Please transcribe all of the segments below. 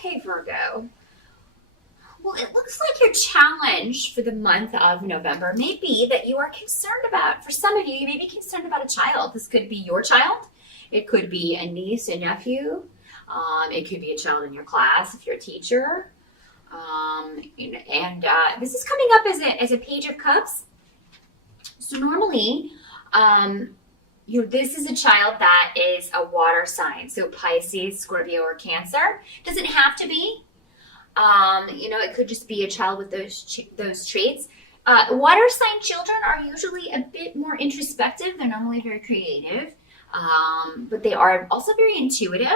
Okay, Virgo. Well, it looks like your challenge for the month of November may be that you are concerned about, for some of you, you may be concerned about a child. This could be your child. It could be a niece, a nephew. It could be a child in your class if you're a teacher. This is coming up as a Page of Cups. So normally, this is a child that is a water sign. So Pisces, Scorpio, or Cancer. Doesn't have to be. It could just be a child with those traits. Water sign children are usually a bit more introspective. They're normally very creative, but they are also very intuitive.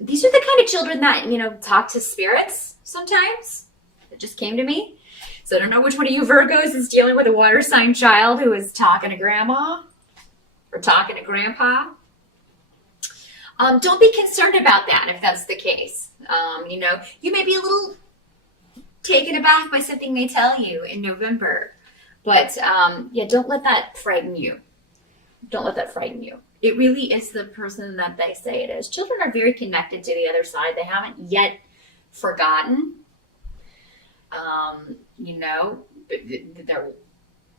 These are the kind of children that, talk to spirits sometimes. It just came to me. So I don't know which one of you Virgos is dealing with a water sign child who is talking to grandma or talking to grandpa. Don't be concerned about that if that's the case. You may be a little taken aback by something they tell you in November. But, don't let that frighten you. Don't let that frighten you. It really is the person that they say it is. Children are very connected to the other side. They haven't yet forgotten, their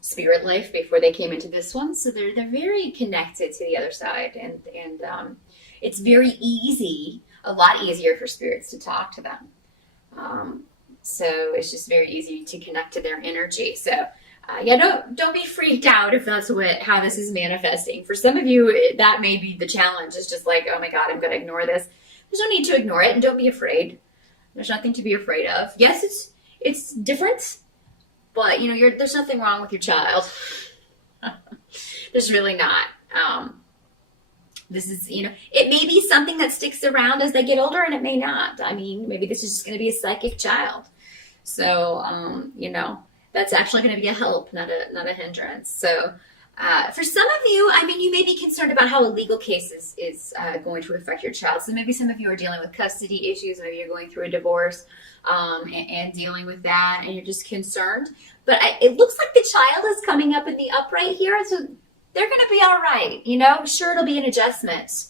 spirit life before they came into this one. So they're very connected to the other side. And it's very easy, a lot easier for spirits to talk to them. So it's just very easy to connect to their energy. So don't be freaked out if that's how this is manifesting. For some of you, that may be the challenge. It's just like, oh my God, I'm going to ignore this. There's no need to ignore it, and don't be afraid. There's nothing to be afraid of. Yes, it's different, but there's nothing wrong with your child. There's really not. This is, it may be something that sticks around as they get older, and it may not. I mean, maybe this is just going to be a psychic child. So, that's actually going to be a help, not a hindrance. So, for some of you, you may be concerned about how a legal case is going to affect your child. So maybe some of you are dealing with custody issues. Maybe you're going through a divorce and dealing with that, and you're just concerned. But it looks like the child is coming up in the upright here, so they're going to be all right. Sure, it'll be an adjustment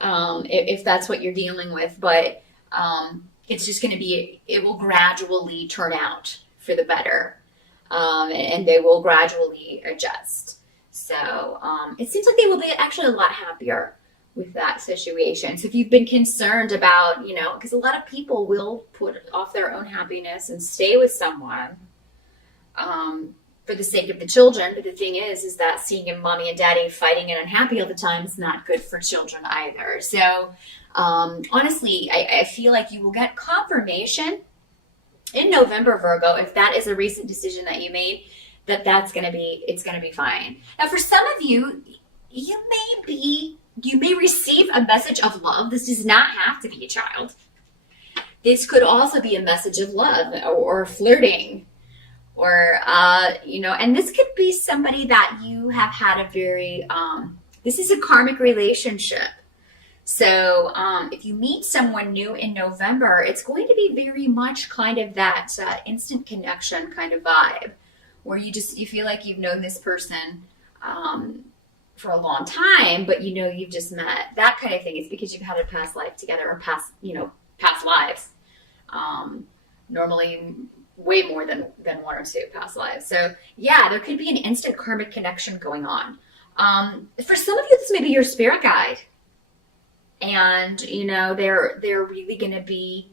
if that's what you're dealing with, but it's just going to be, it will gradually turn out for the better. And they will gradually adjust. So it seems like they will be actually a lot happier with that situation. So if you've been concerned about, because a lot of people will put off their own happiness and stay with someone for the sake of the children. But the thing is that seeing your mommy and daddy fighting and unhappy all the time is not good for children either. So honestly, I feel like you will get confirmation in November, Virgo, if that is a recent decision that you made, it's going to be fine. Now, for some of you, you may receive a message of love. This does not have to be a child. This could also be a message of love or flirting, or and this could be somebody that you have had a very. This is a karmic relationship. So if you meet someone new in November, it's going to be very much kind of that instant connection kind of vibe, where you feel like you've known this person for a long time, but you've just met. That kind of thing. It's because you've had a past life together, or past lives. Normally way more than one or two past lives. So yeah, there could be an instant karmic connection going on. For some of you, this may be your spirit guide. And, they're really going to be,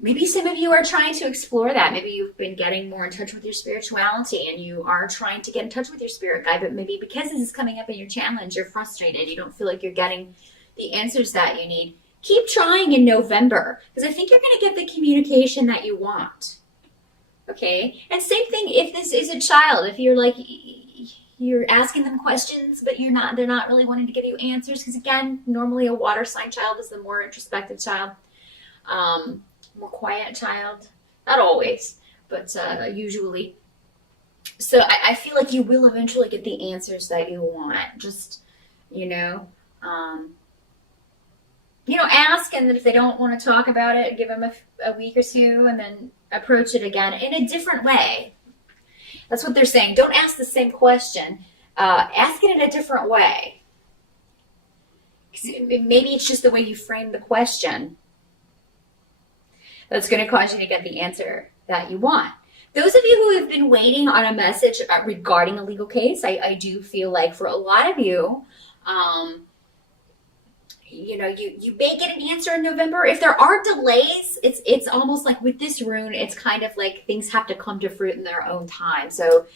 maybe some of you are trying to explore that. Maybe you've been getting more in touch with your spirituality and you are trying to get in touch with your spirit guide, but maybe because this is coming up in your challenge, you're frustrated. You don't feel like you're getting the answers that you need. Keep trying in November, because I think you're going to get the communication that you want. Okay? And same thing if this is a child. If you're asking them questions, but they're not really wanting to give you answers. Because again, normally a water sign child is the more introspective child, more quiet child. Not always, but usually. So I feel like you will eventually get the answers that you want. Just, ask, and then if they don't want to talk about it, give them a week or two, and then approach it again in a different way. That's what they're saying. Don't ask the same question. Ask it in a different way. Maybe it's just the way you frame the question that's going to cause you to get the answer that you want. Those of you who have been waiting on a message regarding a legal case, I do feel like for a lot of you, you may get an answer in November. If there are delays, it's almost like with this rune, it's kind of like things have to come to fruit in their own time. So,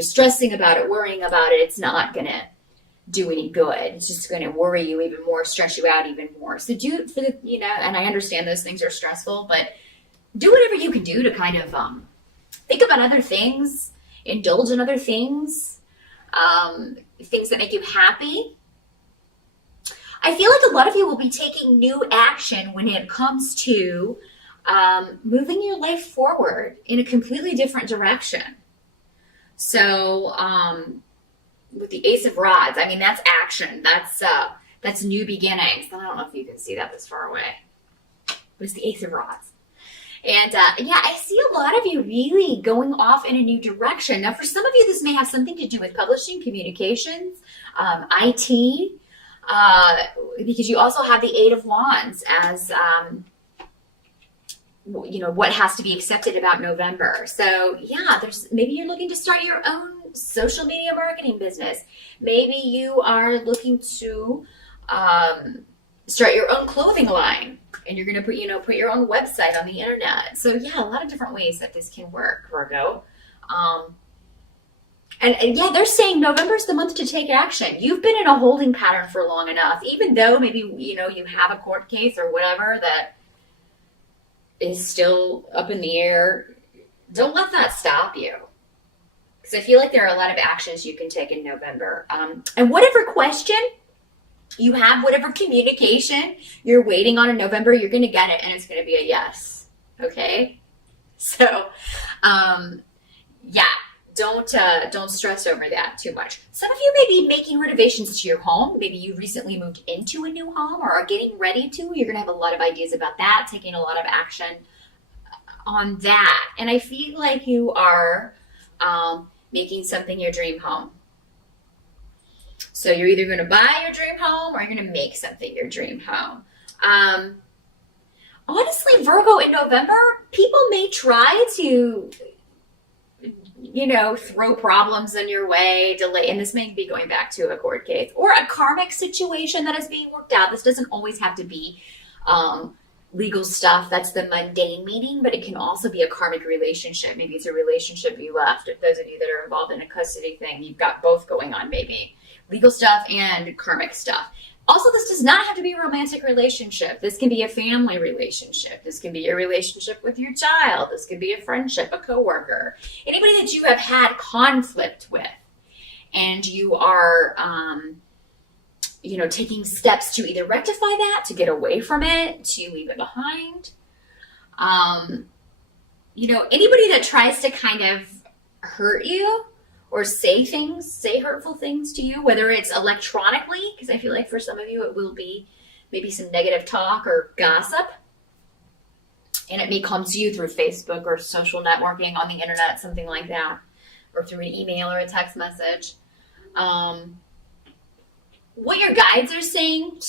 stressing about it, worrying about it, it's not going to do any good. It's just going to worry you even more, stress you out even more. So do it for the, and I understand those things are stressful, but do whatever you can do to kind of think about other things, indulge in other things, things that make you happy. I feel like a lot of you will be taking new action when it comes to moving your life forward in a completely different direction. So, with the Ace of Rods, that's action. That's new beginnings. I don't know if you can see that this far away, but it's the Ace of Rods. And I see a lot of you really going off in a new direction. Now, for some of you, this may have something to do with publishing, communications, IT, because you also have the Eight of Wands as, what has to be accepted about November. So maybe you're looking to start your own social media marketing business. Maybe you are looking to start your own clothing line, and you're going to put your own website on the internet. So a lot of different ways that this can work, Virgo. They're saying November's the month to take action. You've been in a holding pattern for long enough, even though maybe, you have a court case or whatever that is still up in the air. Don't let that stop you. Because I feel like there are a lot of actions you can take in November. And whatever question you have, whatever communication you're waiting on in November, you're going to get it, and it's going to be a yes. Okay? So, don't stress over that too much. Some of you may be making renovations to your home. Maybe you recently moved into a new home or are getting ready to. You're going to have a lot of ideas about that, taking a lot of action on that. And I feel like you are making something your dream home. So you're either going to buy your dream home or you're going to make something your dream home. Honestly, Virgo, in November, people may try to throw problems in your way, delay, and this may be going back to a court case or a karmic situation that is being worked out. This doesn't always have to be legal stuff. That's the mundane meaning, but it can also be a karmic relationship. Maybe it's a relationship you left. If those of you that are involved in a custody thing, you've got both going on, maybe legal stuff and karmic stuff. Also, this does not have to be a romantic relationship. This can be a family relationship. This can be a relationship with your child. This could be a friendship, a coworker, anybody that you have had conflict with, and you are, taking steps to either rectify that, to get away from it, to leave it behind. Anybody that tries to kind of hurt you or say hurtful things to you, whether it's electronically, because I feel like for some of you it will be maybe some negative talk or gossip, and it may come to you through Facebook or social networking on the internet, something like that, or through an email or a text message. What your guides are saying,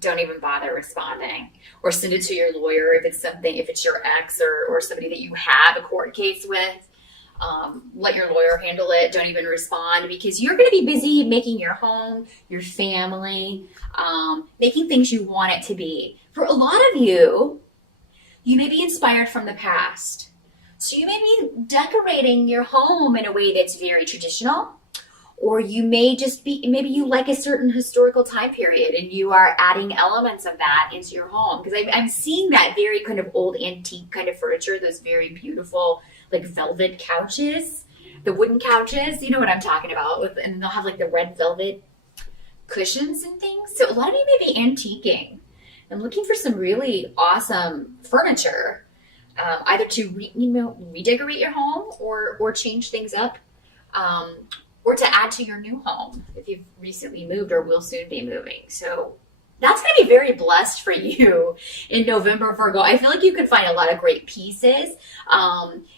don't even bother responding, or send it to your lawyer if it's your ex or somebody that you have a court case with. Let your lawyer handle it. Don't even respond, because you're going to be busy making your home, your family, making things you want it to be. For a lot of you, you may be inspired from the past. So you may be decorating your home in a way that's very traditional, or you may just be, maybe you like a certain historical time period and you are adding elements of that into your home. Because I'm seeing that very kind of old antique kind of furniture, those very beautiful like velvet couches, the wooden couches, you know what I'm talking about, and they'll have like the red velvet cushions and things. So a lot of you may be antiquing and looking for some really awesome furniture, either to redecorate your home or change things up, or to add to your new home if you've recently moved or will soon be moving. So that's going to be very blessed for you in November, Virgo. I feel like you can find a lot of great pieces.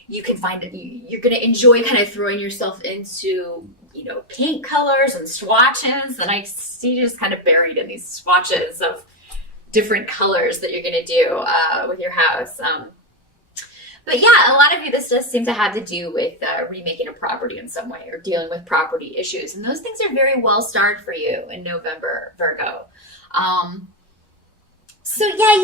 You can find that you're going to enjoy kind of throwing yourself into, paint colors and swatches. And I see you just kind of buried in these swatches of different colors that you're going to do with your house. But yeah, a lot of you, this does seem to have to do with remaking a property in some way or dealing with property issues. And those things are very well starred for you in November, Virgo. So yeah,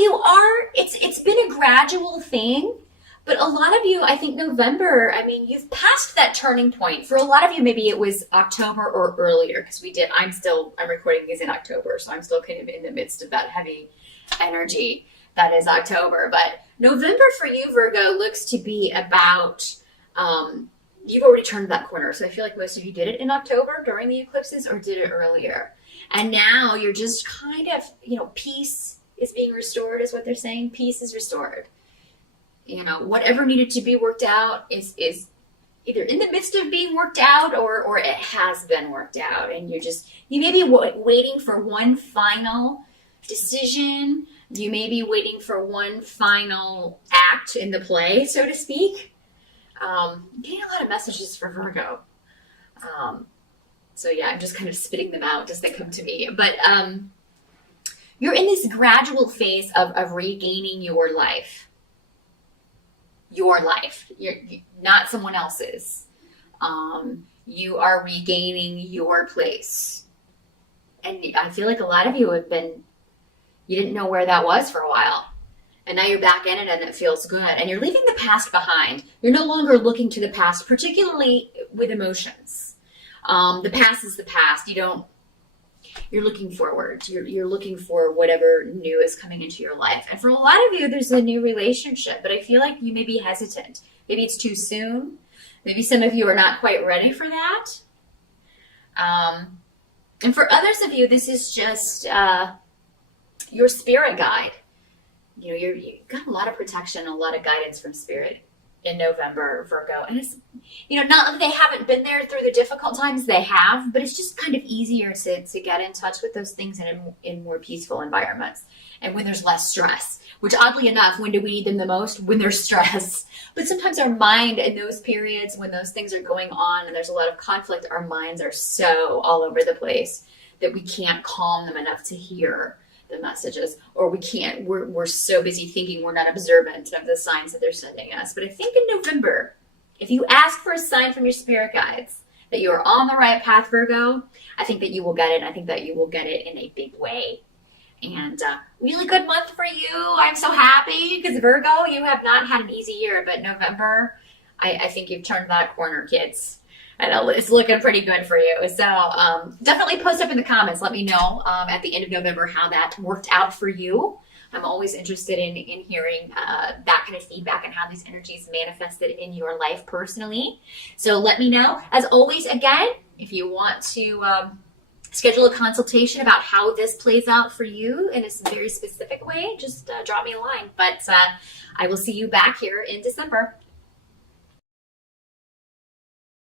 it's been a gradual thing, but a lot of you, I think November, you've passed that turning point. For a lot of you, maybe it was October or earlier, because I'm recording these in October, so I'm still kind of in the midst of that heavy energy that is October. But November for you, Virgo, looks to be about, you've already turned that corner. So I feel like most of you did it in October during the eclipses or did it earlier. And now you're just kind of, peace is being restored is what they're saying. Peace is restored. Whatever needed to be worked out is either in the midst of being worked out or it has been worked out. And you may be waiting for one final decision. You may be waiting for one final act in the play, so to speak. I'm getting a lot of messages for Virgo. So yeah, I'm just kind of spitting them out as they come to me. But you're in this gradual phase of regaining your life. Your life. You're not someone else's. You are regaining your place. And I feel like a lot of you you didn't know where that was for a while. And now you're back in it and it feels good. And you're leaving the past behind. You're no longer looking to the past, particularly with emotions. The past is the past. You're looking forward. You're looking for whatever new is coming into your life. And for a lot of you, there's a new relationship, but I feel like you may be hesitant. Maybe it's too soon. Maybe some of you are not quite ready for that. And for others of you, this is just your spirit guide. You've got a lot of protection, a lot of guidance from spirit in November, Virgo. And it's, not that they haven't been there through the difficult times, they have, but it's just kind of easier to get in touch with those things in more peaceful environments and when there's less stress, which oddly enough, when do we need them the most? When there's stress. But sometimes our mind in those periods when those things are going on and there's a lot of conflict, our minds are so all over the place that we can't calm them enough to hear the messages, or we're so busy thinking we're not observant of the signs that they're sending us. But I think in November, if you ask for a sign from your spirit guides that you are on the right path, Virgo, I think that you will get it. I think that you will get it in a big way. And really good month for you. I'm so happy because Virgo, you have not had an easy year, but November, I think you've turned that corner, kids. And it's looking pretty good for you. So definitely post up in the comments. Let me know at the end of November how that worked out for you. I'm always interested in hearing that kind of feedback and how these energies manifested in your life personally. So let me know. As always, again, if you want to schedule a consultation about how this plays out for you in a very specific way, just drop me a line. But I will see you back here in December.